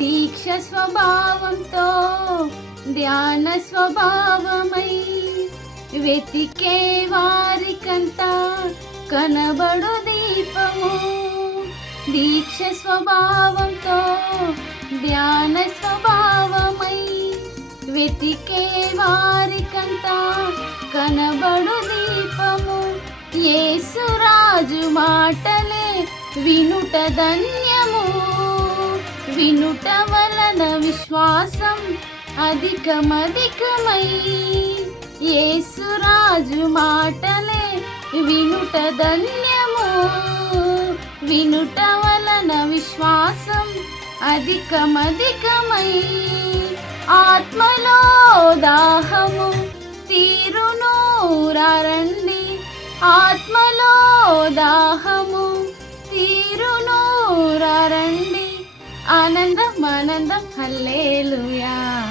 దీక్ష స్వభావంతో ధ్యాన స్వభావమై వెతికే వారికంతా కనబడు దీపము. దీక్ష స్వభావంతో ధ్యాన స్వభావమై వెతికే వారికంతా కనబడు దీపము. ఏసురాజు మాటలే వినుట వినుట వలన విశ్వాసం అధికమధికమై. యేసురాజు మాటలే వినుట ధన్యము. వినుట వలన విశ్వాసం అధికమధికమై. ఆత్మలో దాహము తీరును రండి ఆత్మలో Hallelujah.